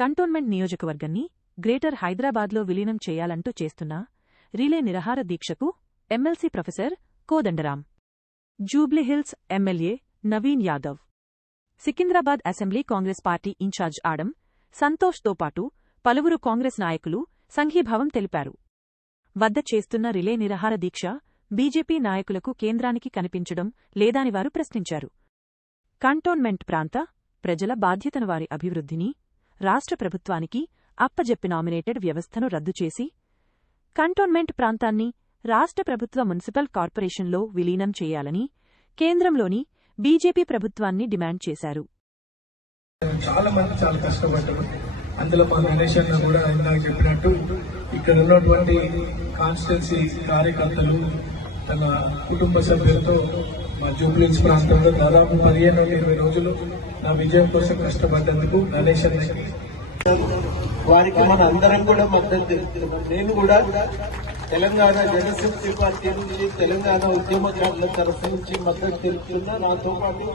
Cantonment నియోజకవర్గాన్ని greater హైదరాబాద్లో విలీనం చేయాలంటూ చేస్తున్న రిలే నిరాహార దీక్షకు MLC professor Kodandaram, Jubilee Hills MLA Naveen Yadav, Secunderabad assembly Congress party incharge Adam సంతోష్తో పాటు పలువురు కాంగ్రెస్ నాయకులు సంఘీభావం తెలిపారు. వద్ద చేస్తున్న రిలే నిరాహార దీక్ష బీజేపీ నాయకులకు కేంద్రానికి కనిపించడం లేదాని వారు ప్రశ్నించారు. కంటోన్మెంట్ ప్రాంత ప్రజల బాధ్యతను వారి అభివృద్ధిని రాష్ట్ర ప్రభుత్వానికి అప్పజెప్పి నామినేటెడ్ వ్యవస్థను రద్దు చేసి కంటోన్మెంట్ ప్రాంతాన్ని రాష్ట్ర ప్రభుత్వ మున్సిపల్ కార్పొరేషన్లో విలీనం చేయాలని కేంద్రంలోని బీజేపీ ప్రభుత్వాన్ని డిమాండ్ చేశారు. చాలా మంది చాలా కష్టపడ్డారు. అందులో మా గణేష్ అన్న కూడా ఇందాక చెప్పినట్టు ఇక్కడ ఉన్నటువంటి కాన్స్టిట్యున్సీ కార్యకర్తలు తన కుటుంబ సభ్యులతో మా జూబ్లీహిల్స్ ప్రాంతంలో దాదాపు 15 నుండి 20 రోజులు నా విజయం కోసం కష్టపడ్డందుకు గణేష్ అన్నకి వారికి మన అందరం కూడా మద్దతు తెలుపుతున్నాం. నేను కూడా తెలంగాణ జనశక్తి పార్టీ నుంచి తెలంగాణ ఉద్యమకారుల తరఫు నుంచి మద్దతు తెలుపుతున్నా. నాతో పాటు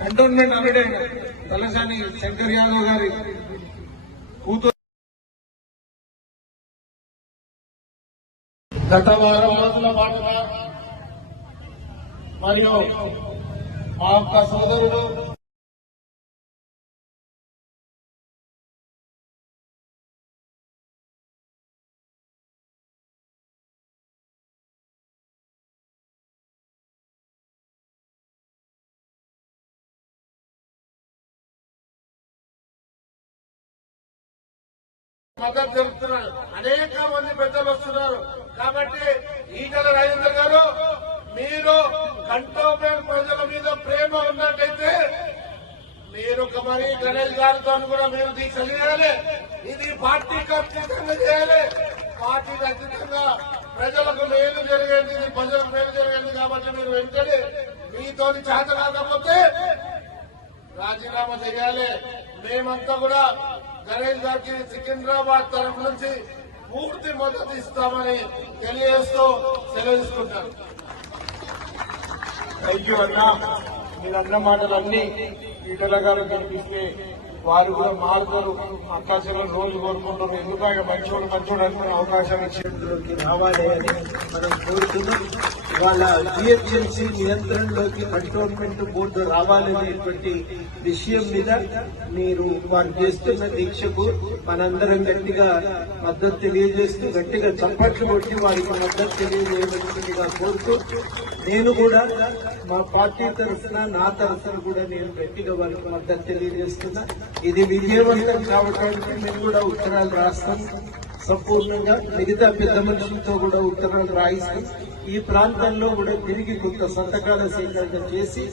కంటోన్మెంట్ అన్నడే తలసాని శంకర్ యాదవ్ గారి కూతురు గత వారం రోజుల పాటుగా మరియు మా యొక్క సోదరుడు మద్దతు తెలుపుతున్నారు. అనేక మంది పెద్దలు వస్తున్నారు. కాబట్టి ఈటల రాజేందర్ గారు, మీరు కంటోన్మెంట్ ప్రజల మీద ప్రేమ ఉన్నట్టయితే మీరు మరి గణేష్ గారితో కూడా మీరు దీక్ష చేయాలి. ఇది పార్టీకి అతీతంగా చేయాలి. పార్టీకి అతీతంగా ప్రజలకు మేలు జరిగేది, ఇది ప్రజలకు మేలు జరిగేది. కాబట్టి మీరు వెంటనే మీతో చేత కాకపోతే రాజీనామా చేయాలి. మేమంతా కూడా గణేష్ గారికి సికింద్రాబాద్ తరఫు నుంచి పూర్తి మద్దతు ఇస్తామని తెలియజేస్తూ సెలవు తీసుకుంటారు. థ్యాంక్ యూ అన్నా. మీరు అన్న మాటలన్నీ ఈటల గారు కనిపిస్తే వారు కూడా మారుతారు. అవకాశంలో రోజు కోరుకుంటారు. ఎందుకంటే మంచోడు అనుకునే అవకాశం ఇచ్చేందులోకి రావాలి అని మనం కోరుతున్నాం. ఇవాళ జిహెచ్ఎంసీ నియంత్రణలోకి కంటోన్మెంట్ బోర్డు రావాలనేటువంటి విషయం మీద మీరు వారు చేస్తున్న దీక్షకు మనందరం గట్టిగా మద్దతు తెలియజేస్తూ గట్టిగా చప్పట్లు కొట్టి వారికి మద్దతు తెలియజేయవలసిందిగా కోరుతూ, నేను కూడా మా పార్టీ తరఫున నా తరఫున కూడా నేను గట్టిగా వారికి మద్దతు తెలియజేస్తున్నా. ఇది విజయవంతం కావడానికి మేము కూడా ఉత్తరాలు రాస్తాం. సంపూర్ణంగా మిగతా పెద్ద మనుషులతో కూడా ఉత్తరాలు రాయిస్తాం. ఈ ప్రాంతంలో కూడా తిరిగి కొంత సంతకాల సేకరణ చేసి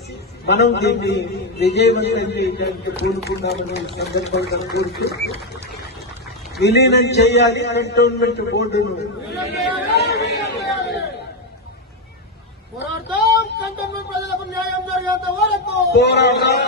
మనం దీన్ని విజయవంతం చేయడానికి కోరుకున్నామని సందర్భంగా కోరుతూ, విలీనం చేయాలి కంటోన్మెంట్ బోర్డును. పోరాడతాం, కంటోన్మెంట్ ప్రజలకు న్యాయం జరిగేంత వరకు పోరాడతాం.